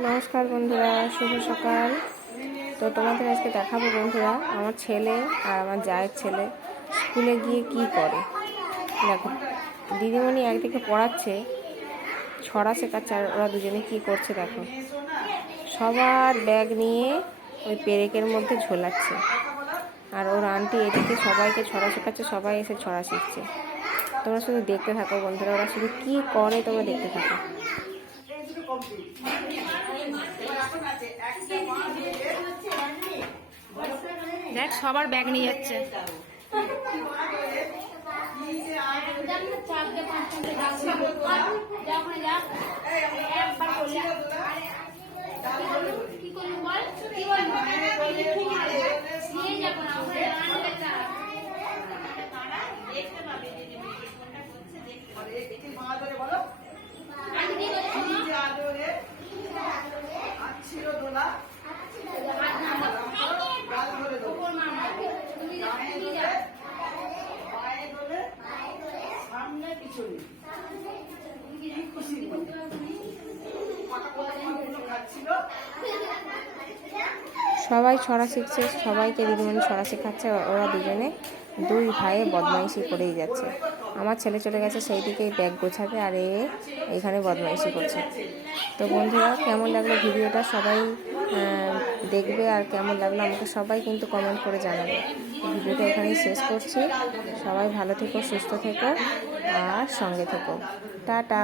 নমস্কার বন্ধুরা, শুভ সকাল। তো তোমাদের আজকে দেখাবো বন্ধুরা, আমার ছেলে আর আমার জায়ের ছেলে স্কুলে গিয়ে কি করে। দেখো, দিদিমণি একদিকে পড়াচ্ছে, ছড়া শেখাচ্ছে আর ওরা দুজনে কি করছে দেখো। সবার ব্যাগ নিয়ে ওই পেরেকের মধ্যে ঝোলাচ্ছে। আর ওর আন্টি এদিকে সবাইকে ছড়া শেখাচ্ছে, সবাই এসে ছড়া শিখছে। তোমরা শুধু দেখতে থাকো বন্ধুরা, ওরা শুধু কী করে তোমরা দেখতে থাকো। দেখ সবার ব্যাগ নিয়ে যাচ্ছে সামনে সবাই ছড়া শিখছে, সবাইকে দিদিমণি ছড়া শেখাচ্ছে। ওরা দুজনে দুই ভাইয়ে বদমাইশি করেই যাচ্ছে। আমার ছেলে চলে গেছে সেই দিকেই ব্যাগ গোছাতে আর এ এইখানে বদমাইশি করছে। তো বন্ধুরা, কেমন লাগল ভিডিওটা? সবাই দেখবে আর কেমন লাগল আমাকে সবাই কিন্তু কমেন্ট করে জানাবে। ভিডিওটা এখানেই শেষ করছি। সবাই ভালো থেকো, সুস্থ থেকো আর সঙ্গে থেকো। টাটা।